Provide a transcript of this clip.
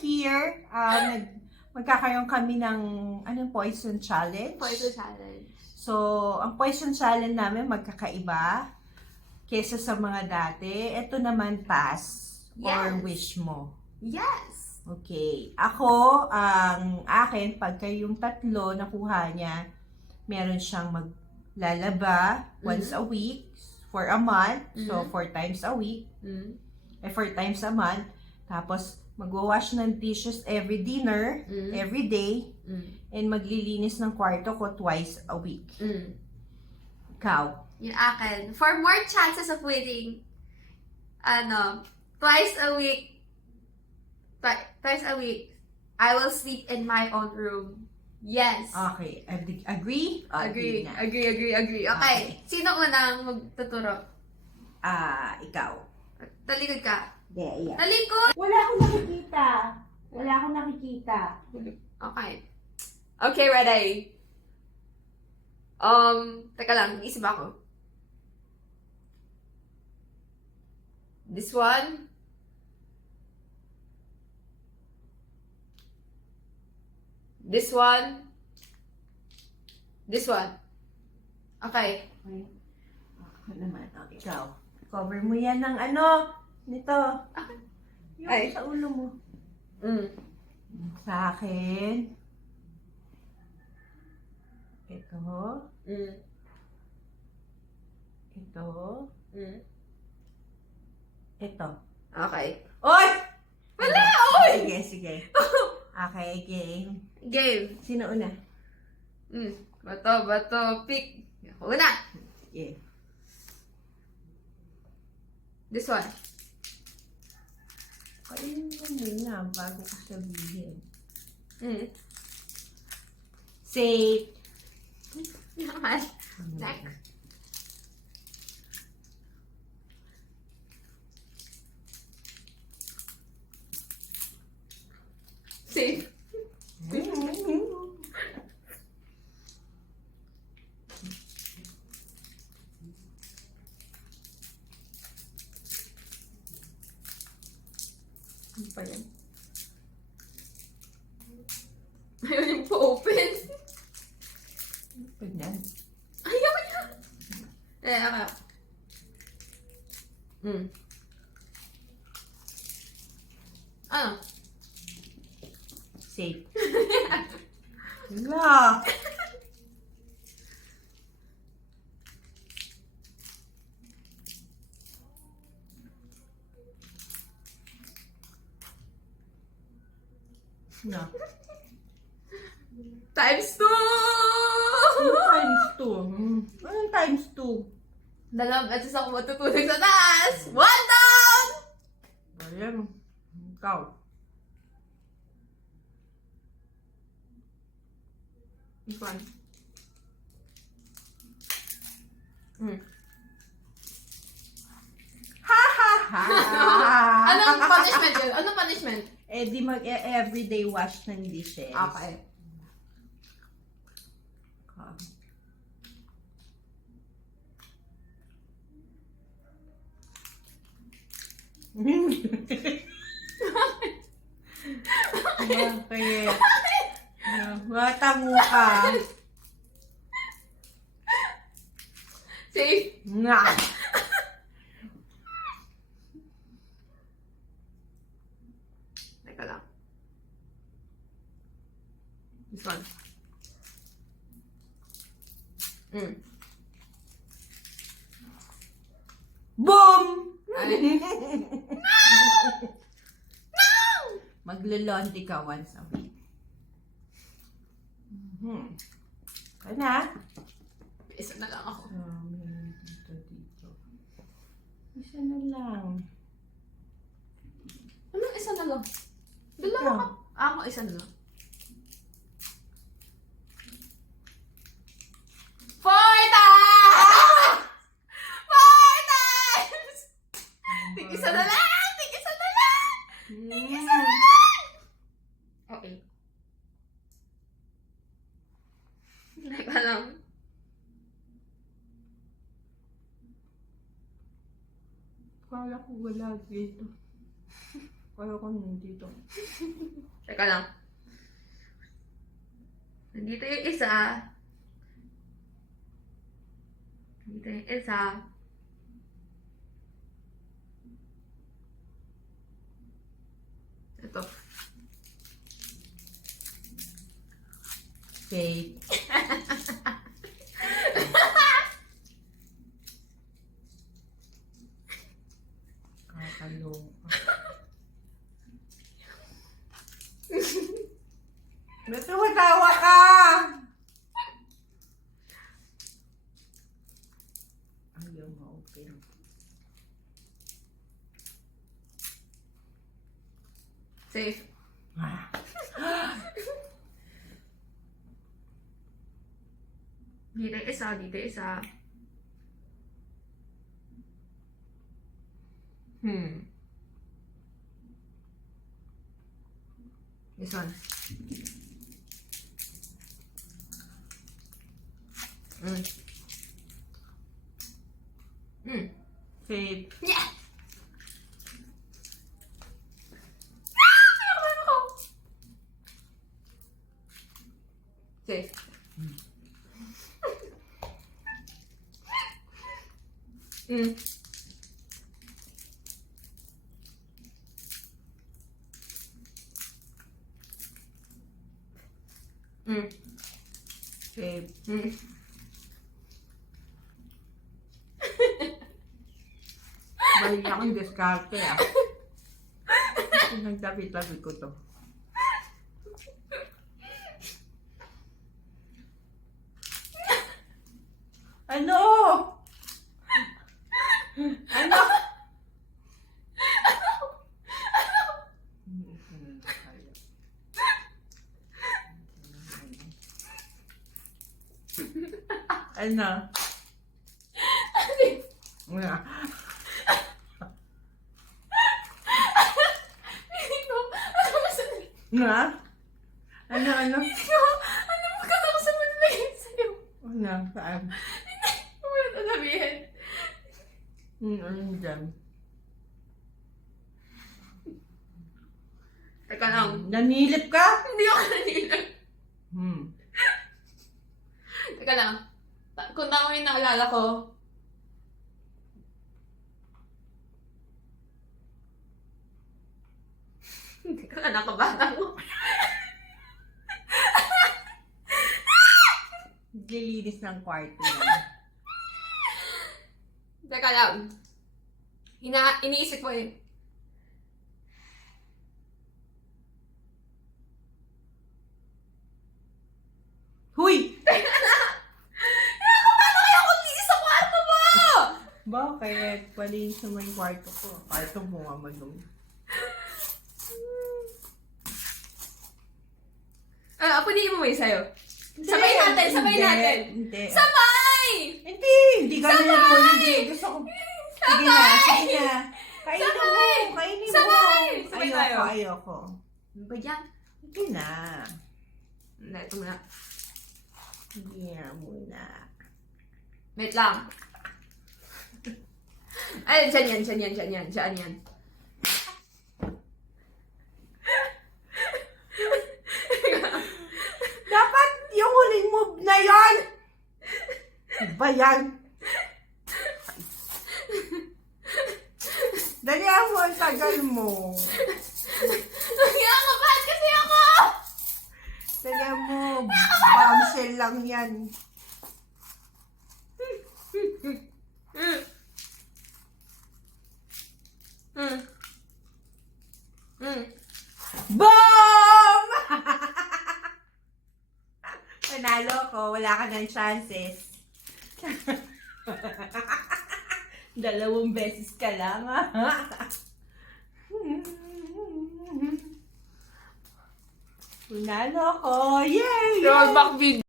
here. Magkakaroon kami ng anong poison challenge. Poison challenge. So, ang poison challenge namin magkakaiba kesa sa mga dati. Ito naman task or Yes. wish mo. Yes! Okay. Ako, ang akin, pagka yung tatlo nakuha niya, meron siyang maglalaba once a week for a month. So, 4 times a week. 4 times a month. Tapos, magwawash ng dishes every dinner, every day, and maglilinis ng kwarto ko twice a week. Ikaw? Yung akin. For more chances of winning, twice a week, I will sleep in my own room. Yes. Okay. Agree? Agree. na. Agree. Okay. Okay. Sino unang magtuturo? Ikaw. Talikod ka. Yeah. Talikod! Wala akong nakikita. Okay. Okay, ready. Teka lang, isip ako. This one. This one. This one. Okay. Ako naman. Ikaw. Cover mo yan ng nito. Yung Ay. sa ulo mo. Sa akin. Ito. Ito. Ito. Okay. Oy! Wala! Oy! Sige. Okay, game. Game. Sino una? Bato, pick. Ako na. Sige. This one. Kainin mo muna bago ko sabihin. Say. Naman. Next. Safe. Ano pa yan? Ayaw yung pa-open. Ganyan. Ayaw yan. Ako. Ano? Safe. Wala. No. Times 2! Times 2. Anong times 2? Dalawang beses ako matutulog sa taas. One down! Ayan. Ikaw. This one. Ha! Anong punishment yun? Anong punishment? Di everyday wash ng dishes. Okay. Bakit? Matango ka. Safe. Nga. Teka lang. This one. Boom! Ay. Maglo-laundry ka once a week. Kaya na. Isa na lang ako. Dito. Isa na lang. Anong isa na lang? Dalawa Ikaw. ka. Ako isa na lang. 4 times! 4 times! Tig-isa na lang! Tig-isa na lang! Tig-isa na lang! Okay. Teka lang. Kala ko wala dito. Ayaw ko dito. Teka lang. Nandito yung isa. Nandito yung isa. Ito. Fake. Kakalong. Ba't tumatawa ka? Ayaw ma-open. Safe. Ah. Dito yung isa, dito yung isa. This one. Fake. Yeah! Safe. Fake. Balik akong diskarte ah. Nagtabi-tabi ko to. Ano? Ano? Ano? Ano? Nga? Ano? Ano mo ka sa manlagay sa'yo? Ano? Saan? Wala na sabihin. Ano dyan? Teka lang. Nanilip ka? Hindi ako nanilip. Hmm. Teka lang. Kung tama yung naalala ko. Hindi ka na nakabata mo. Lilinis ng kwarto yan. Teka lang. Iniisip ko eh. Huy! Paano kaya kung linis sa kwarto mo? Bakit? Palinis naman yung kwarto ko. Kwarto mo nga manong. Punihin mo yung sa'yo. Sabay natin, sabay natin. Hindi. Sabay! Hindi ka na hindi. Gusto ko. Sige na, sige na. Kainin mo, kainin mo. Sabay! Sabay tayo. Ayoko. Ano ba yan? Sige na. Hindi, ito muna. Sige na muna. Wait lang. Ay, dyan yan. Dapat yung huling move na yon. Ba yan? Dali mo, ang tagal mo. Nakakabahan kasi ako! Dali mo, bombshell lang yan. Boom! Panalo ko, wala ka ng chances. 2 beses ka lang, ha? Panalo ko, yay! Rollback video.